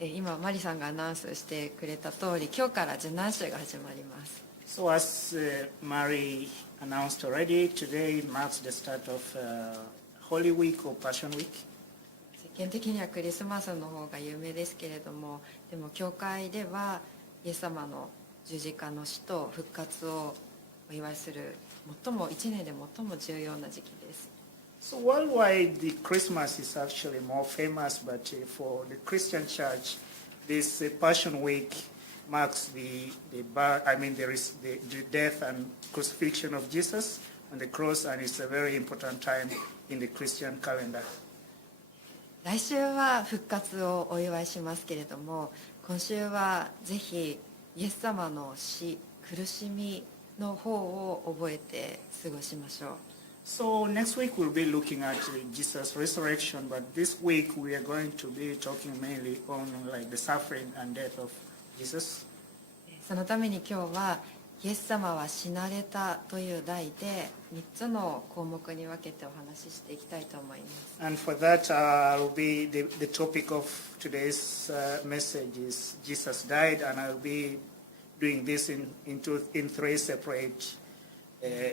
今マリさんがアナウンスしてくれた通り、今日から受難週が始まります。So as Mary announced already, today marks the start of Holy Week or Passion Week. 世間的にはクリスマスの方が有名ですけれども、でも教会ではイエス様の十字架の死と復活をお祝いする1年で最も重要な時期です。So worldwide, the Christmas is actually more famous, but for the Christian church, this Passion Week marks there is the death and crucifixion of Jesus on the cross, and it's a very important time in the Christian calendar. 来週は復活をお祝いしますけれども、今週はぜひイエス様の死、苦しみの方を覚えて過ごしましょう。So next week we'll be looking at Jesus' resurrection, but this week we are going to be talking mainly on the suffering and death of Jesus. そのために今日はイエス様は死なれたという題で3つの項目に分けてお話ししていきたいと思います。And for that will be the topic of today's message is Jesus died, and I'll be doing this in three separate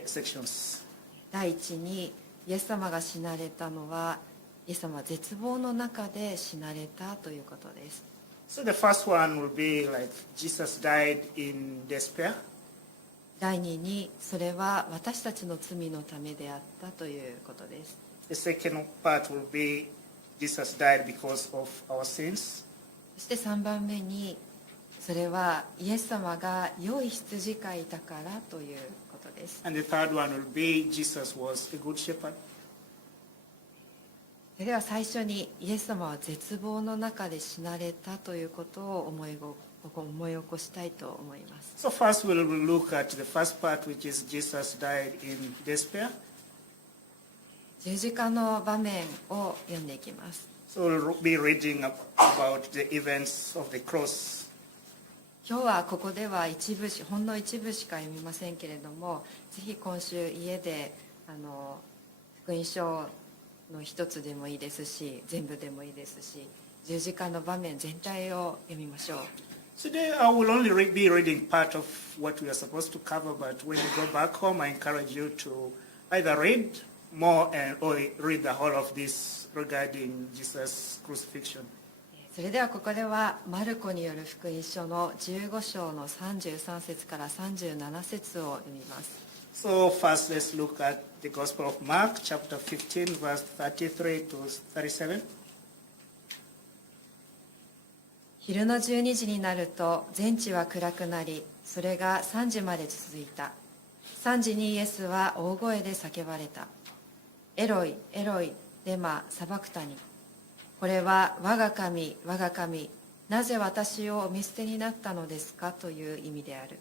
sections. 第一にイエス様が死なれたのはイエス様は絶望の中で死なれたということです。So the first one will be Jesus died in despair. 第二にそれは私たちの罪のためであったということです。The second part will be Jesus died because of our sins. そして3番目にそれはイエス様が良い羊飼いだからということです。And the third one will be Jesus was a good shepherd. それでは最初にイエス様は絶望の中で死なれたということを思い起こしたいと思います。So first we'll look at the first part, which is Jesus died in despair. 十字架の場面を読んでいきます。So we'll be reading about the events of the cross. 今日はここではほんの一部しか読みませんけれども、ぜひ今週家で福音書の一つでもいいですし、全部でもいいですし、十字架の場面全体を読みましょう。Today I will only be reading part of what we are supposed to cover, but when you go back home, I encourage you to either read more or read the whole of this regarding Jesus' crucifixion. それではここではマルコによる福音書の15章の33節から37節を読みます。So first let's look at the Gospel of Mark, chapter 15, verse 33 to 37. 昼の12時になると全地は暗くなり、それが3時まで続いた。3時にイエスは大声で叫ばれた。エロイ、エロイ、レマ、サバクタニ。これは我が神、我が神、なぜ私をお見捨てになったのですかという意味である。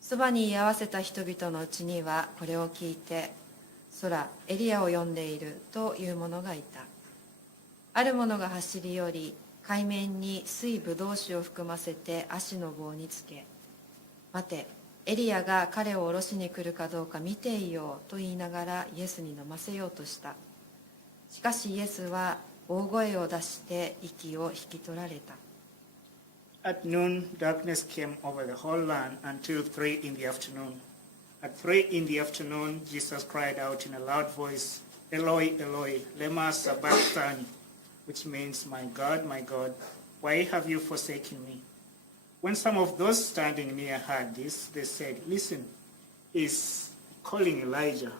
そばに居合わせた人々のうちにはこれを聞いて、空、エリアを呼んでいるという者がいた。ある者が走り寄り、海面に水ぶどう酒を含ませて足の棒につけ、待て、エリアが彼を下ろしに来るかどうか見ていようと言いながらイエスに飲ませようとした。しかしイエスは大声を出して息を引き取られた。At noon, darkness came over the whole land until 3 in the afternoon. At 3 in the afternoon, Jesus cried out in a loud voice, Eloi, Eloi, lema sabachthani, which means, my God, why have you forsaken me? When some of those standing near heard this, they said, listen, he's calling Elijah.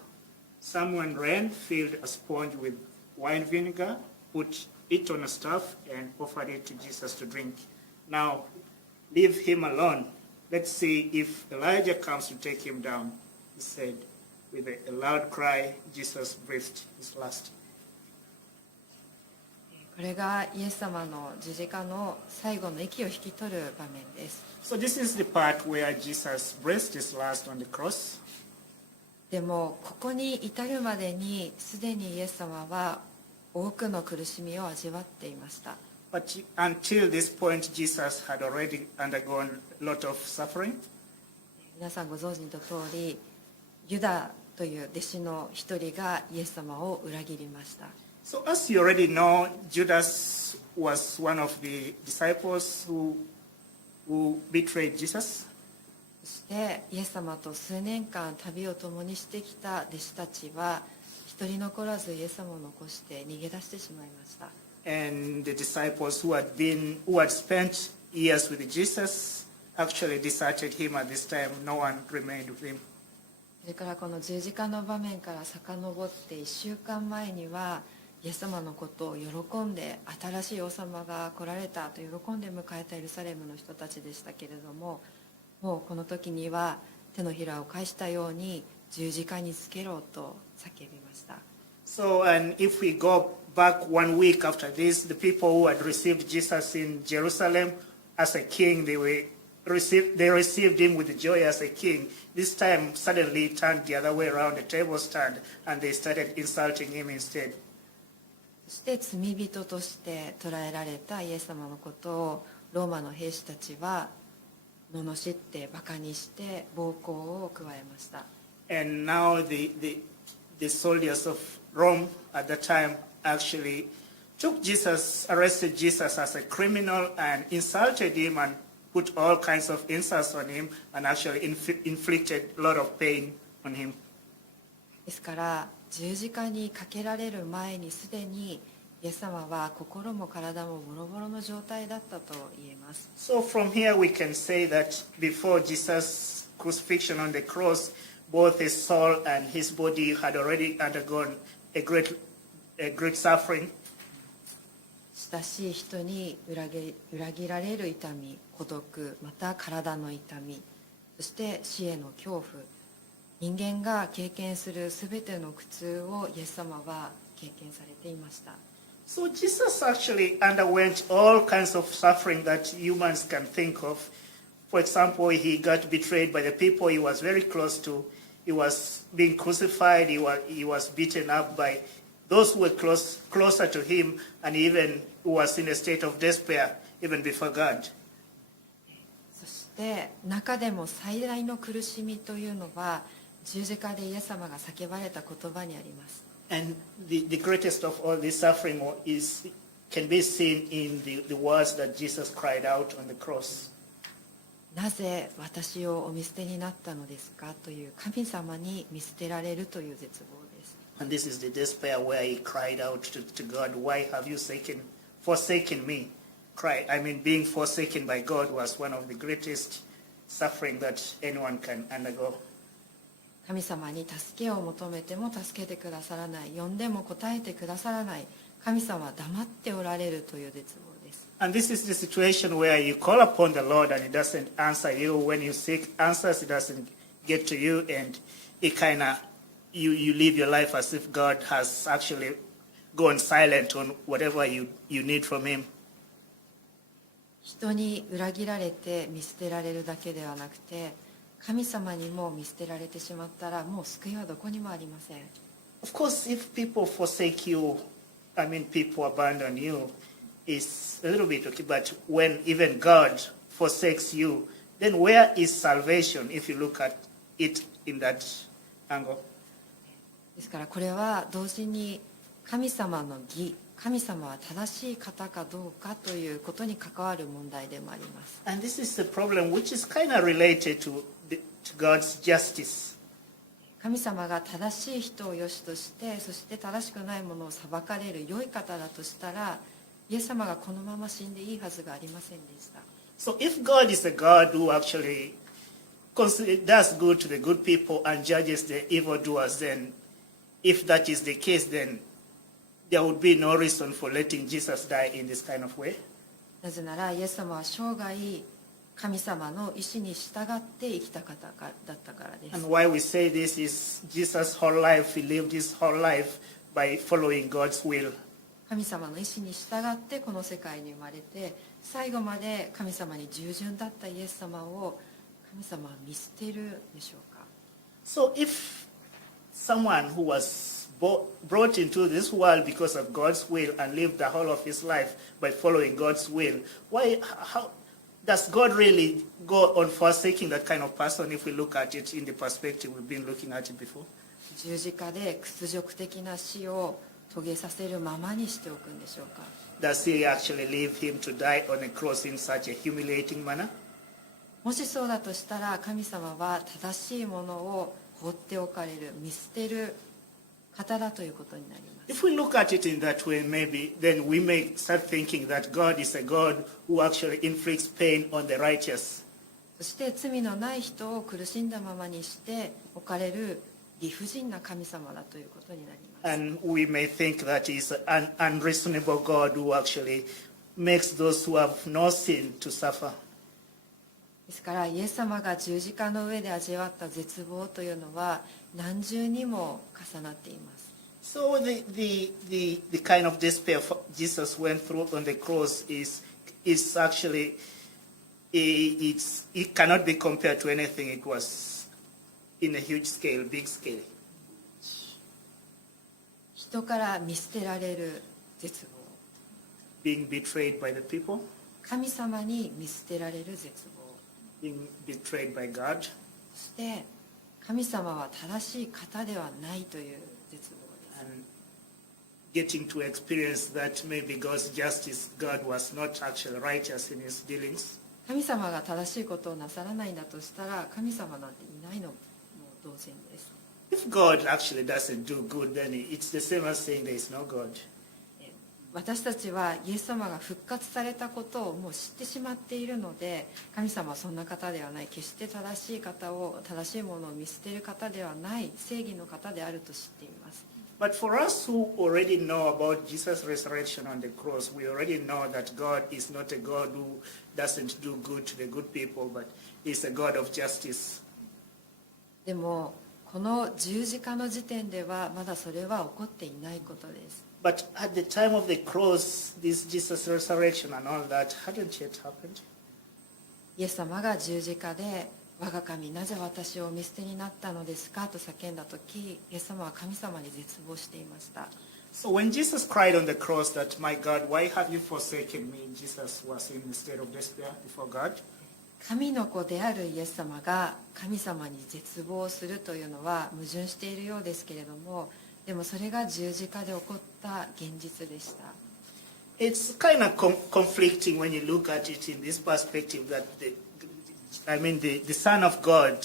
Someone ran, filled a sponge with wine vinegar, put it on a staff, and offered it to Jesus to drink. Now, leave him alone. Let's see if Elijah comes to take him down, he said. With a loud cry, Jesus breathed his last. これがイエス様の十字架の最後の息を引き取る場面です。So this is the part where Jesus breathed his last on the cross. でもここに至るまでにすでにイエス様は多くの苦しみを味わっていました。But until this point, Jesus had already undergone a lot of suffering. 皆さんご存知の通り、ユダという弟子の一人がイエス様を裏切りました。So as you already know, Judas was one of the disciples who betrayed Jesus. そしてイエス様と数年間旅を共にしてきた弟子たちは一人残らずイエス様を残して逃げ出してしまいました。 And the disciples who had spent years with Jesus actually deserted him at this time. No one remained with him. それからこの十字架の場面から遡って1週間前にはイエス様のことを喜んで新しい王様が来られたと喜んで迎えたエルサレムの人たちでしたけれども、もうこの時には手のひらを返したように十字架につけろと叫びました。 So, and if we go back 1 week after this, the people who had received Jesus in Jerusalem as a king, they received him with joy as a king. This time suddenly turned the other way around, the table stand, and they started insulting him instead. そして罪人として捕らえられたイエス様のことをローマの兵士たちは罵ってバカにして暴行を加えました。 And now the soldiers of Rome at that time actually arrested Jesus as a criminal and insulted him and put all kinds of insults on him and actually inflicted a lot of pain on him. ですから十字架にかけられる前にすでにイエス様は心も体もボロボロの状態だったと言えます。 So from here we can say that before Jesus' crucifixion on the cross, both his soul and his body had already undergone a great suffering. 親しい人に裏切られる痛み、孤独、また体の痛み、そして死への恐怖、人間が経験するすべての苦痛をイエス様は経験されていました。 So Jesus actually underwent all kinds of suffering that humans can think of. For example, he got betrayed by the people he was very close to. He was being crucified. He was beaten up by those who were closer to him, and even was in a state of despair, even before God. そして中でも最大の苦しみというのは十字架でイエス様が叫ばれた言葉にあります。 And the greatest of all this suffering can be seen in the words that Jesus cried out on the cross. なぜ私をお見捨てになったのですかという神様に見捨てられるという絶望です。 And this is the despair where he cried out to God, "Why have you forsaken me?" Being forsaken by God was one of the greatest suffering that anyone can undergo. 神様に助けを求めても助けてくださらない、呼んでも答えてくださらない、神様は黙っておられるという絶望です。 And this is the situation where you call upon the Lord and he doesn't answer you. When you seek answers, he doesn't get to you, and you live your life as if God has actually gone silent on whatever you need from him. 人に裏切られて見捨てられるだけではなくて、神様にも見捨てられてしまったらもう救いはどこにもありません。 Of course, if people forsake you, people abandon you, it's a little bit okay. But when even God forsakes you, then where is salvation if you look at it in that angle? ですからこれは同時に神様の義、神様は正しい方かどうかということに関わる問題でもあります。 And this is the problem which is kind of related to God's justice. 神様が正しい人を良しとして、そして正しくないものを裁かれる良い方だとしたら、イエス様がこのまま死んでいいはずがありませんでした。 So if God is a God who actually does good to the good people and judges the evildoers, then if that is the case, then there would be no reason for letting Jesus die in this kind of way. なぜならイエス様は生涯神様の意志に従って生きた方だったからです。 And why we say this is Jesus' whole life, he lived his whole life by following God's will. 神様の意志に従ってこの世界に生まれて、最後まで神様に従順だったイエス様を神様は見捨てるでしょうか。 So if someone who was brought into this world because of God's will and lived the whole of his life by following God's will, how does God really go on forsaking that kind of person if we look at it in the perspective we've been looking at it before? 十字架で屈辱的な死を遂げさせるままにしておくんでしょうか。 Does he actually leave him to die on a cross in such a humiliating manner? もしそうだとしたら、神様は正しいものを放っておかれる、見捨てる方だということになります。 If we look at it in that way, maybe then we may start thinking that God is a God who actually inflicts pain on the righteous. そして罪のない人を苦しんだままにしておかれる理不尽な神様だということになります。 And we may think that he's an unreasonable God who actually makes those who have no sin to suffer. ですからイエス様が十字架の上で味わった絶望というのは何重にも重なっています。 So the kind of despair Jesus went through on the cross is actually it cannot be compared to anything. It was in a huge scale, big scale. 人から見捨てられる絶望、 Being betrayed by the people, 神様に見捨てられる絶望、 being betrayed by God, そして神様は正しい方ではないという絶望です。 and getting to experience that maybe God's justice, God was not actually righteous in his dealings. 神様が正しいことをなさらないんだとしたら、神様なんていないのも同然です。 If God actually doesn't do good, then it's the same as saying there is no God. 私たちはイエス様が復活されたことをもう知ってしまっているので、神様はそんな方ではない、決して正しい方を、正しいものを見捨てる方ではない、正義の方であると知っています。 But for us who already know about Jesus' resurrection on the cross, we already know that God is not a God who doesn't do good to the good people, but is a God of justice. でもこの十字架の時点ではまだそれは起こっていないことです。 But at the time of the cross, this Jesus' resurrection and all that hadn't yet happened. イエス様が十字架で我が神なぜ私をお見捨てになったのですかと叫んだ時、イエス様は神様に絶望していました。 So when Jesus cried on the cross that, "My God, why have you forsaken me?" Jesus was in a state of despair before God. 神の子であるイエス様が神様に絶望するというのは矛盾しているようですけれども、でもそれが十字架で起こった現実でした。 It's kind of conflicting when you look at it in this perspective that the Son of God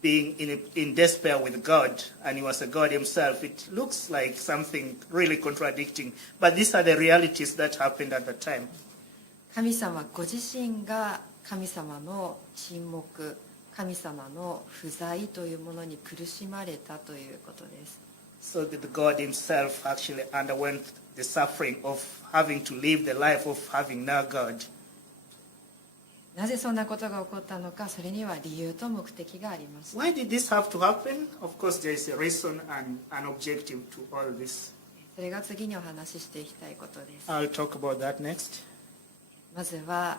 being in despair with God, and he was a God himself, it looks like something really contradicting. But these are the realities that happened at the time. 神様ご自身が神様の沈黙、神様の不在というものに苦しまれたということです。 So that God himself actually underwent the suffering of having to live the life of having no God. なぜそんなことが起こったのか、それには理由と目的があります。 Why did this have to happen? Of course, there is a reason and an objective to all this. それが次にお話ししていきたいことです。 I'll talk about that next. まずは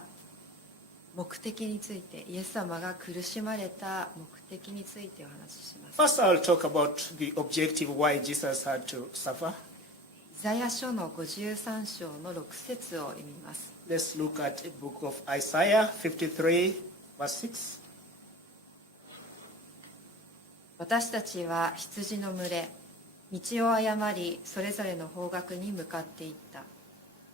目的について、イエス様が苦しまれた目的についてお話しします。 First, I'll talk about the objective why Jesus had to suffer. イザヤ書の53章の6節を読みます。 Let's look at the book of Isaiah 53, verse 6. 私たちは羊の群れ、道を誤り、それぞれの方角に向かっていった。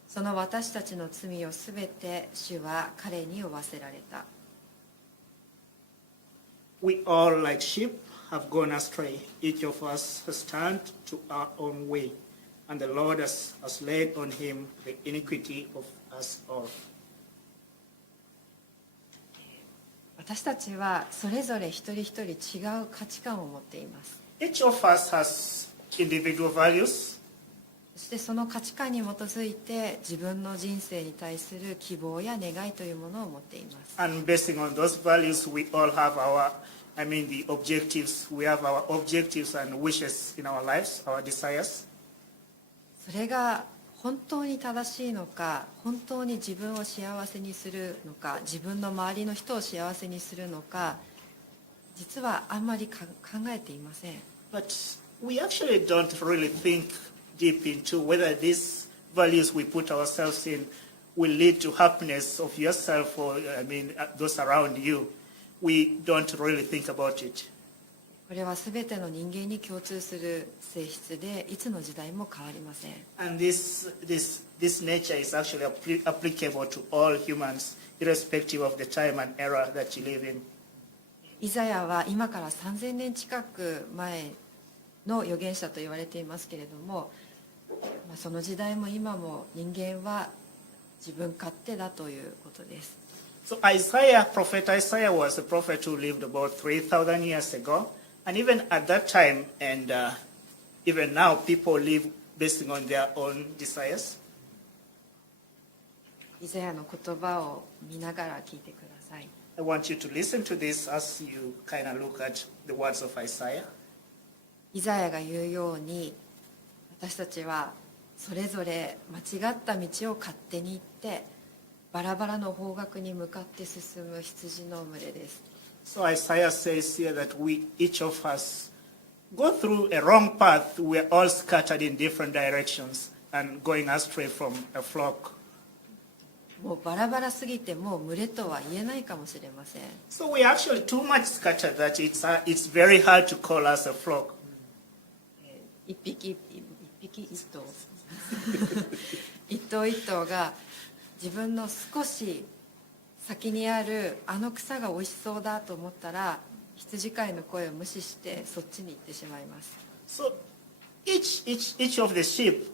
その私たちの罪をすべて主は彼に負わせられた。 We all, like sheep, have gone astray. Each of us has turned to our own way, and the Lord has laid on him the iniquity of us all. 私たちはそれぞれ一人一人違う価値観を持っています。 Each of us has individual values. そしてその価値観に基づいて自分の人生に対する希望や願いというものを持っています。 And basing on those values, we all have the objectives. We have our objectives and wishes in our lives, our desires. それが本当に正しいのか、本当に自分を幸せにするのか、自分の周りの人を幸せにするのか、実はあんまり考えていません。 But we actually don't really think deep into whether these values we put ourselves in will lead to happiness of yourself or, those around you. We don't really think about it. これはすべての人間に共通する性質で、いつの時代も変わりません。And this nature is actually applicable to all humans, irrespective of the time and era that you live in. イザヤは今から3000年近く前の預言者と言われていますけれども、その時代も今も人間は自分勝手だということです。So Prophet Isaiah was a prophet who lived about 3,000 years ago. And even at that time, and even now, people live based on their own desires. イザヤの言葉を見ながら聞いてください。I want you to listen to this as you kind of look at the words of Isaiah. イザヤが言うように、私たちはそれぞれ間違った道を勝手に行ってバラバラの方角に向かって進む羊の群れです。So Isaiah says here that each of us go through a wrong path. We're all scattered in different directions and going astray from a flock. もうバラバラすぎてもう群れとは言えないかもしれません。So we're actually too much scattered that it's very hard to call us a flock. 一匹一頭一頭一頭が自分の少し先にあるあの草が美味しそうだと思ったら、羊飼いの声を無視してそっちに行ってしまいます。So each of the sheep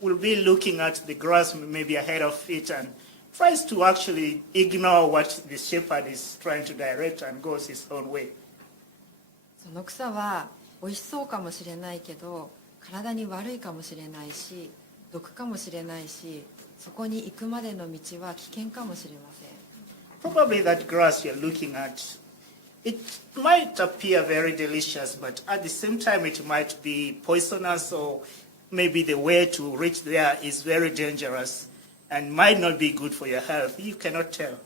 will be looking at the grass maybe ahead of it and tries to actually ignore what the shepherd is trying to direct and goes his own way. その草は美味しそうかもしれないけど、体に悪いかもしれないし、毒かもしれないし、そこに行くまでの道は危険かもしれません。Probably that grass you're looking at, it might appear very delicious, but at the same time it might be poisonous, or maybe the way to reach there is very dangerous and might not be good for your health. You cannot tell.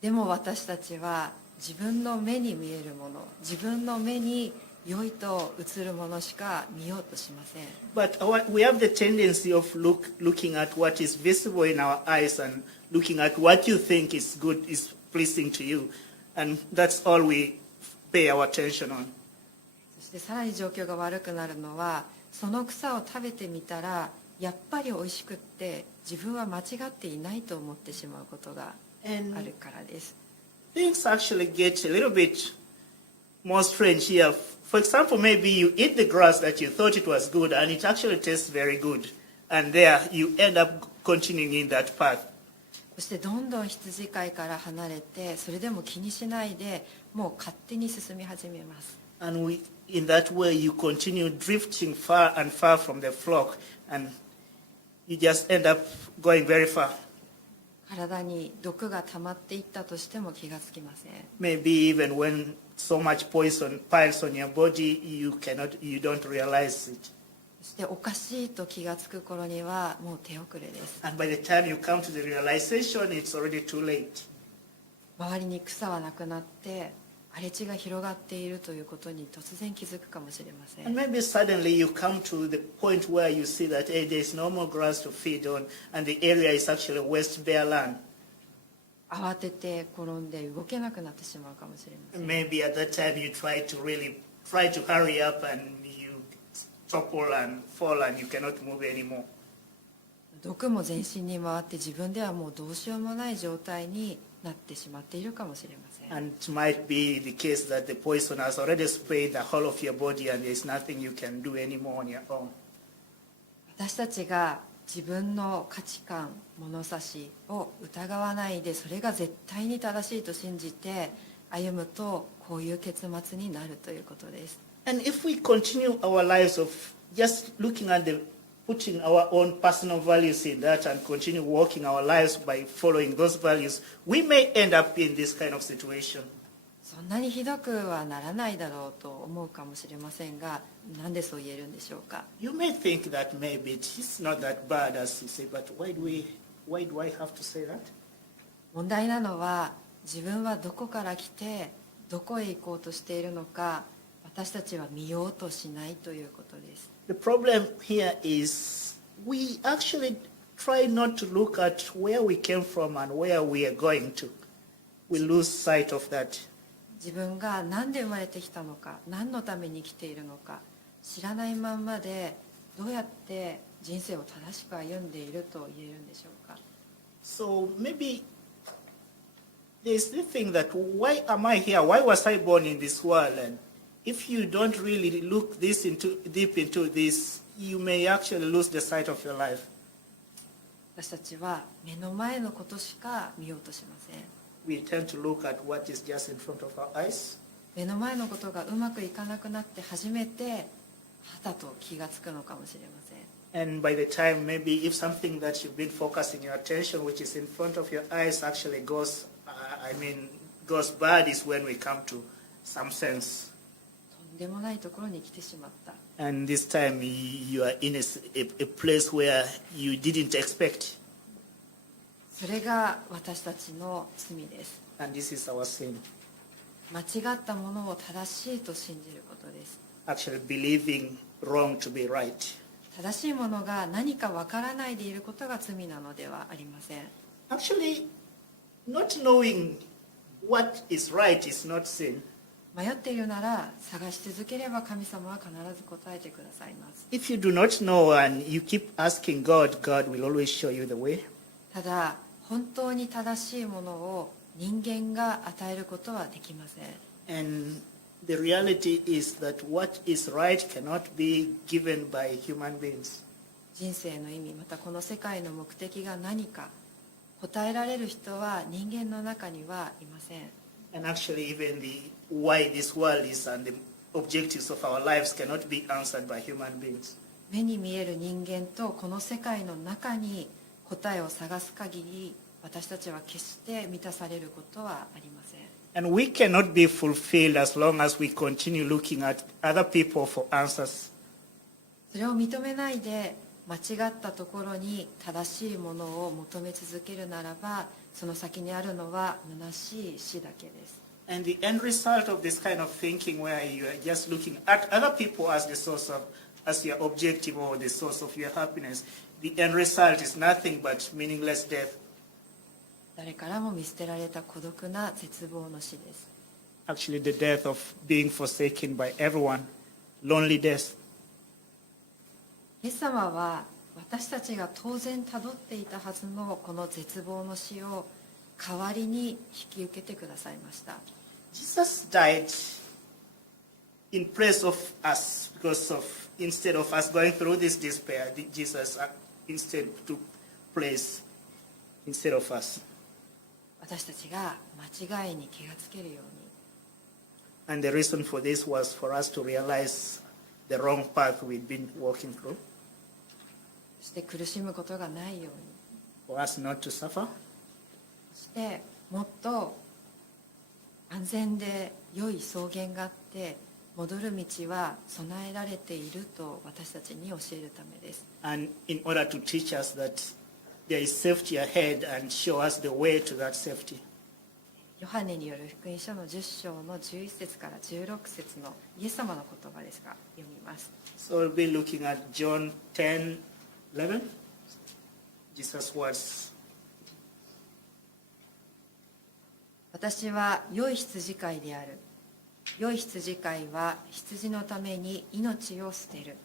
でも私たちは自分の目に見えるもの、自分の目に良いと映るものしか見ようとしません。But we have the tendency of looking at what is visible in our eyes and looking at what you think is good, is pleasing to you. And that's all we pay our attention on. そしてさらに状況が悪くなるのは、その草を食べてみたらやっぱり美味しくって自分は間違っていないと思ってしまうことがあるからです。Things actually get a little bit more strange here. For example, maybe you eat the grass that you thought it was good and it actually tastes very good. And there you end up continuing in that path. そしてどんどん羊飼いから離れて、それでも気にしないでもう勝手に進み始めます。And in that way you continue drifting far and far from the flock and you just end up going very far. 体に毒が溜まっていったとしても気がつきません。Maybe even when so much poison piles on your body, you don't realize it. そしておかしいと気がつく頃にはもう手遅れです。And by the time you come to the realization, it's already too late. 周りに草はなくなって荒れ地が広がっているということに突然気づくかもしれません。 And maybe suddenly you come to the point where you see that hey, there's no more grass to feed on and the area is actually waste bare land. 慌てて転んで動けなくなってしまうかもしれません。 Maybe at that time you try to hurry up and you topple and fall and you cannot move anymore. 毒も全身に回って自分ではもうどうしようもない状態になってしまっているかもしれません。 And it might be the case that the poison has already sprayed the whole of your body and there's nothing you can do anymore on your own. 私たちが自分の価値観、物差しを疑わないで、それが絶対に正しいと信じて歩むと、こういう結末になるということです。 And if we continue our lives of just looking at putting our own personal values in that and continue walking our lives by following those values, we may end up in this kind of situation. そんなにひどくはならないだろうと思うかもしれませんが、なんでそう言えるんでしょうか。 You may think that maybe it's not that bad as you say, but why do I have to say that? 問題なのは、自分はどこから来てどこへ行こうとしているのか、私たちは見ようとしないということです。 The problem here is we actually try not to look at where we came from and where we are going to. We lose sight of that. 自分が何で生まれてきたのか、何のために生きているのか知らないまんまで、どうやって人生を正しく歩んでいると言えるんでしょうか。 So maybe there's the thing that why am I here? Why was I born in this world? And if you don't really look deep into this, you may actually lose the sight of your life. 私たちは目の前のことしか見ようとしません。We tend to look at what is just in front of our eyes. 目の前のことがうまくいかなくなって初めてはたと気がつくのかもしれません。 And by the time maybe if something that you've been focusing your attention, which is in front of your eyes, actually goes bad, is when we come to some sense. とんでもないところに来てしまった。 And this time you are in a place where you didn't expect. それが私たちの罪です。 And this is our sin. 間違ったものを正しいと信じることです。 Actually believing wrong to be right. 正しいものが何かわからないでいることが罪なのではありません。 Actually, not knowing what is right is not sin. 迷っているなら探し続ければ神様は必ず答えてくださいます。 If you do not know and you keep asking God, God will always show you the way. ただ本当に正しいものを人間が与えることはできません。 And the reality is that what is right cannot be given by human beings. 人生の意味、またこの世界の目的が何か答えられる人は人間の中にはいません。 And actually even the why this world is and the objectives of our lives cannot be answered by human beings. 目に見える人間とこの世界の中に答えを探す限り、私たちは決して満たされることはありません。 And we cannot be fulfilled as long as we continue looking at other people for answers. それを認めないで間違ったところに正しいものを求め続けるならば、その先にあるのは虚しい死だけです。 And the end result of this kind of thinking where you are just looking at other people as the source of, as your objective or the source of your happiness, the end result is nothing but meaningless death. 誰からも見捨てられた孤独な絶望の死です。 Actually, the death of being forsaken by everyone, lonely death. イエス様は私たちが当然たどっていたはずのこの絶望の死を代わりに引き受けてくださいました。 Jesus died in place of us because of instead of us going through this despair, Jesus instead took place instead of us. 私たちが間違いに気がつけるように、 And the reason for this was for us to realize the wrong path we'd been walking through, そして苦しむことがないように、 for us not to suffer, そしてもっと安全で良い草原があって戻る道は備えられていると私たちに教えるためです。 and in order to teach us that there is safety ahead and show us the way to that safety. ヨハネによる福音書の10章の11節から16節のイエス様の言葉ですが、読みます。 So we'll be looking at John 10:11, Jesus' words. 私は良い羊飼いである。良い羊飼いは羊のために命を捨てる。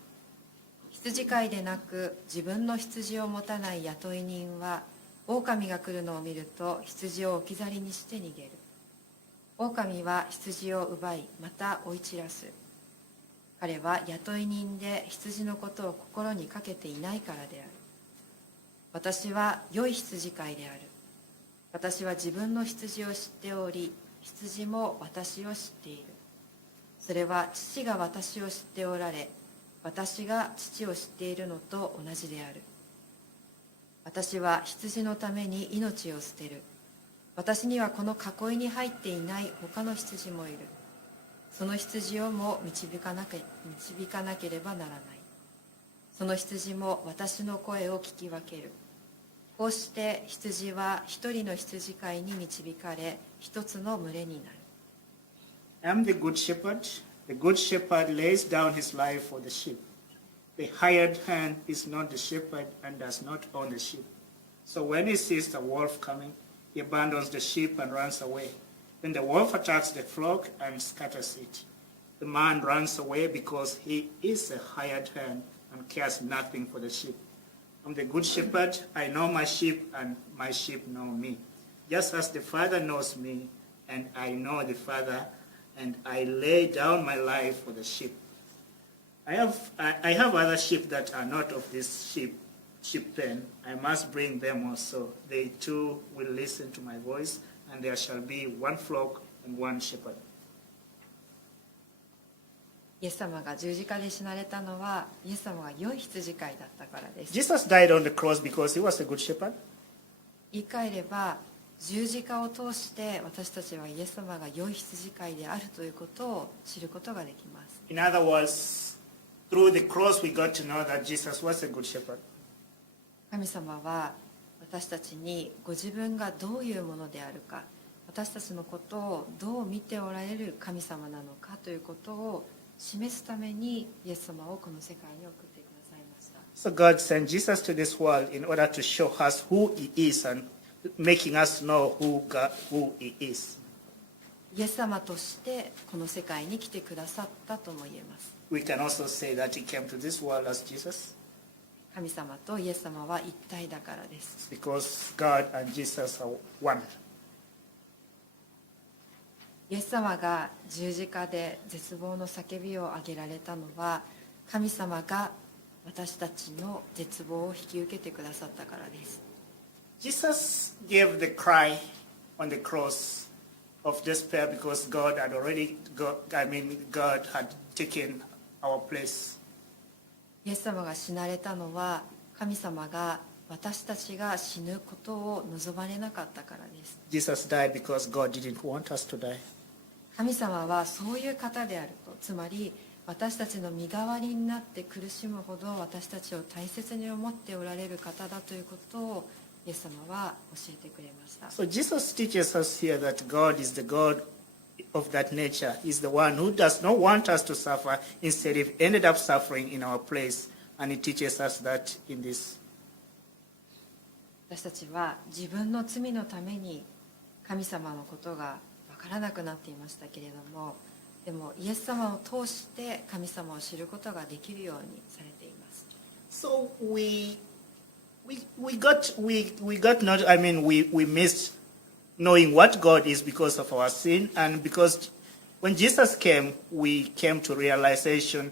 羊飼いでなく自分の羊を持たない雇い人は、狼が来るのを見ると羊を置き去りにして逃げる。狼は羊を奪い、また追い散らす。彼は雇い人で羊のことを心にかけていないからである。私は良い羊飼いである。私は自分の羊を知っており、羊も私を知っている。それは父が私を知っておられ、私が父を知っているのと同じである。私は羊のために命を捨てる。私にはこの囲いに入っていない他の羊もいる。その羊をも導かなければならない。その羊も私の声を聞き分ける。こうして羊は一人の羊飼いに導かれ、一つの群れになる。I am the good shepherd. The good shepherd lays down his life for the sheep. The hired hand is not the shepherd and does not own the sheep. So when he sees the wolf coming, he abandons the sheep and runs away. When the wolf attacks the flock and scatters it, the man runs away because he is a hired hand and cares nothing for the sheep. I'm the good shepherd. I know my sheep, and my sheep know me. Just as the Father knows me, and I know the Father, and I lay down my life for the sheep. I have other sheep that are not of this sheep pen. I must bring them also. They too will listen to my voice, and there shall be one flock and one shepherd. イエス様が十字架で死なれたのはイエス様が良い羊飼いだったからです。 Jesus died on the cross because he was a good shepherd. 言い換えれば十字架を通して私たちはイエス様が良い羊飼いであるということを知ることができます。 In other words, through the cross we got to know that Jesus was a good shepherd. 神様は私たちにご自分がどういうものであるか、私たちのことをどう見ておられる神様なのかということを示すためにイエス様をこの世界に送ってくださいました。 So God sent Jesus to this world in order to show us who he is and making us know who he is. イエス様としてこの世界に来てくださったとも言えます。 We can also say that he came to this world as Jesus 神様とイエス様は一体だからです。 because God and Jesus are one. イエス様が十字架で絶望の叫びを上げられたのは神様が私たちの絶望を引き受けてくださったからです。 Jesus gave the cry on the cross of despair because God had taken our place. イエス様が死なれたのは神様が私たちが死ぬことを望まれなかったからです。 Jesus died because God didn't want us to die. 神様はそういう方であると、つまり私たちの身代わりになって苦しむほど私たちを大切に思っておられる方だということをイエス様は教えてくれました。 So Jesus teaches us here that God is the God of that nature. He's the one who does not want us to suffer. Instead, he ended up suffering in our place. And he teaches us that in this. 私たちは自分の罪のために神様のことが分からなくなっていましたけれども、でもイエス様を通して神様を知ることができるようにされています。 So we missed knowing what God is because of our sin, and because when Jesus came, we came to realization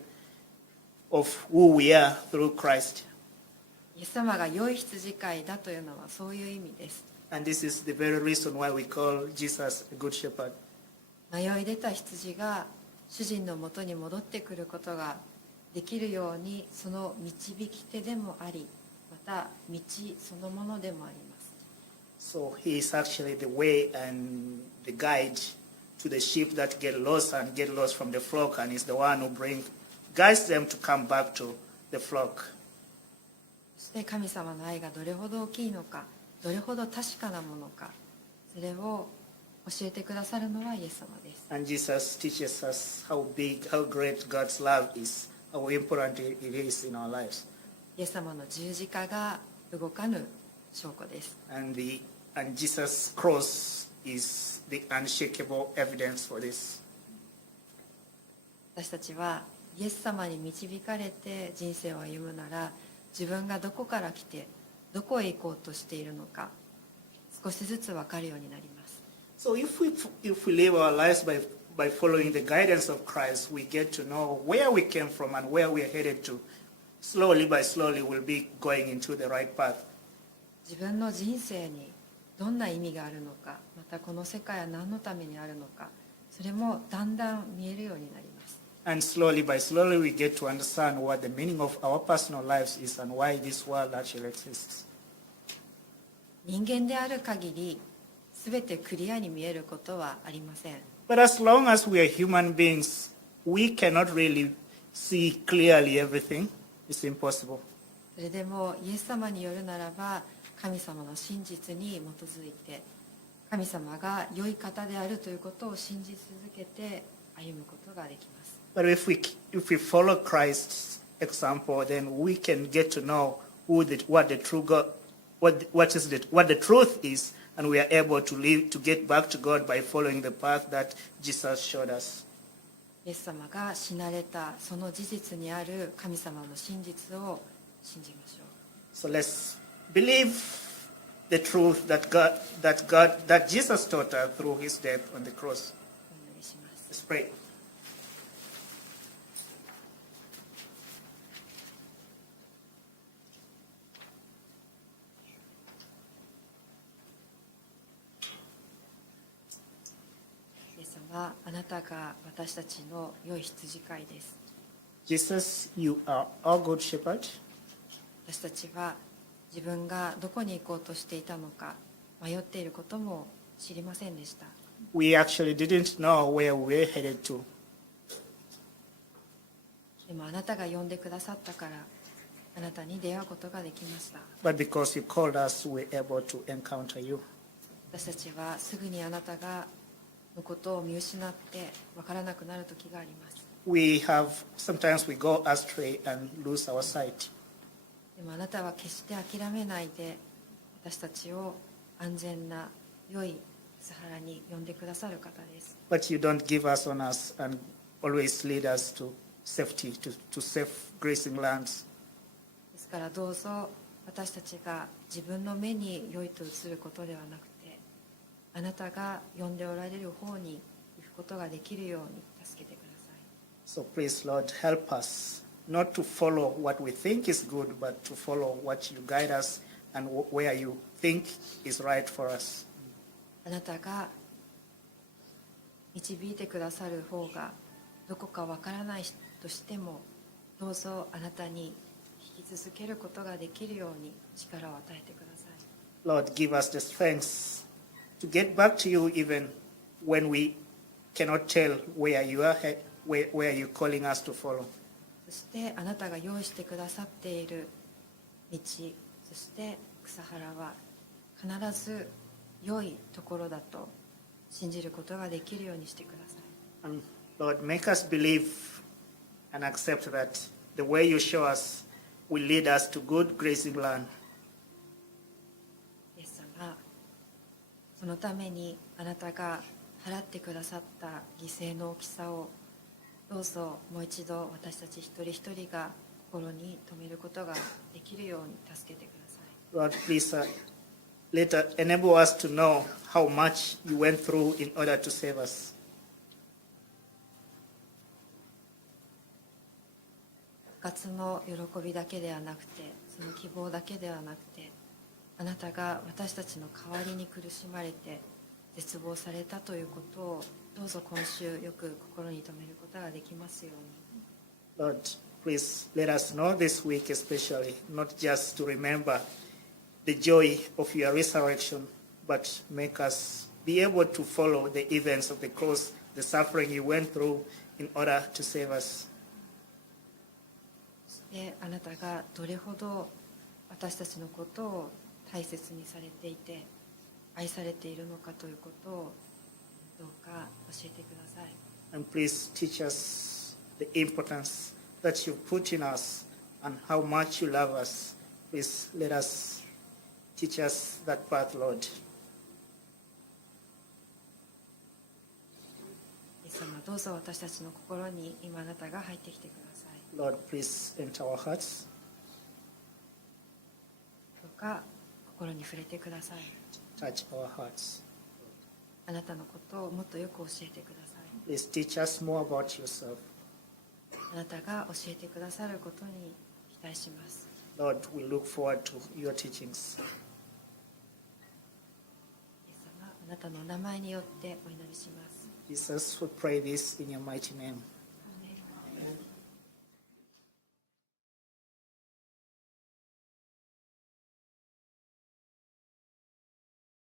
of who we are through Christ. イエス様が良い羊飼いだというのはそういう意味です。 And this is the very reason why we call Jesus a good shepherd. 迷い出た羊が主人のもとに戻ってくることができるように、その導き手でもあり、また道そのものでもあります。 So he is actually the way and the guide to the sheep that get lost from the flock, and is the one who guides them to come back to the flock. そして神様の愛がどれほど大きいのか、どれほど確かなものか、それを教えてくださるのはイエス様です。 And Jesus teaches us how great God's love is, how important it is in our lives. イエス様の十字架が動かぬ証拠です。 And Jesus' cross is the unshakable evidence for this. 私たちはイエス様に導かれて人生を歩むなら、自分がどこから来てどこへ行こうとしているのか少しずつ分かるようになります。 So if we live our lives by following the guidance of Christ, we get to know where we came from and where we are headed to. Slowly by slowly, we'll be going into the right path. 自分の人生にどんな意味があるのか、またこの世界は何のためにあるのか、それもだんだん見えるようになります。 And slowly by slowly, we get to understand what the meaning of our personal lives is and why this world actually exists. 人間である限り全てクリアに見えることはありません。 But as long as we are human beings, we cannot really see clearly everything. It's impossible. それでもイエス様によるならば、神様の真実に基づいて神様が良い方であるということを信じ続けて歩むことができます。 But if we follow Christ's example, then we can get to know what the truth is, and we are able to live, to get back to God by following the path that Jesus showed us. イエス様が死なれたその事実にある神様の真実を信じましょう。 So let's believe the truth that Jesus taught us through his death on the cross. お祈りします。 Let's pray. イエス様、あなたが私たちの良い羊飼いです。 Jesus, you are our good shepherd. 私たちは自分がどこに行こうとしていたのか迷っていることも知りませんでした。 We actually didn't know where we were headed to. でもあなたが呼んでくださったからあなたに出会うことができました。 But because you called us, we were able to encounter you. 私たちはすぐにあなたがのことを見失って分からなくなる時があります。 Sometimes we go astray and lose our sight. でもあなたは決して諦めないで私たちを安全な良い草原に呼んでくださる方です。 But you don't give us on us and always lead us to safety, to safe grazing lands. ですからどうぞ私たちが自分の目に良いと映ることではなくてあなたが呼んでおられる方に行くことができるように助けてください。 So please, Lord, help us not to follow what we think is good, but to follow what you guide us and where you think is right for us. あなたが導いてくださる方がどこかわからないとしてもどうぞあなたに引き続けることができるように力を与えてください。 Lord, give us the strength to get back to you even when we cannot tell where you are, where you're calling us to follow. そしてあなたが用意してくださっている道、そして草原は必ず良いところだと信じることができるようにしてください。 And Lord, make us believe and accept that the way you show us will lead us to good grazing land. イエス様、そのためにあなたが払ってくださった犠牲の大きさをどうぞもう一度私たち一人一人が心に留めることができるように助けてください。 Lord, please enable us to know how much you went through in order to save us. 復活の喜びだけではなくてその希望だけではなくてあなたが私たちの代わりに苦しまれて絶望されたということをどうぞ今週よく心に留めることができますように。 Lord, please let us know this week especially, not just to remember the joy of your resurrection, but make us be able to follow the events of the cross, the suffering you went through in order to save us. そしてあなたがどれほど私たちのことを大切にされていて愛されているのかということをどうか教えてください。 And please teach us the importance that you put in us and how much you love us. Please teach us that path, Lord. イエス様、どうぞ私たちの心に今あなたが入ってきてください。 Lord, please enter our hearts. どうか心に触れてください。 Touch our hearts. あなたのことをもっとよく教えてください。 Please teach us more about yourself. あなたが教えてくださることに期待します。 Lord, we look forward to your teachings. イエス様、あなたのお名前によってお祈りします。 Jesus, we pray this in your mighty name.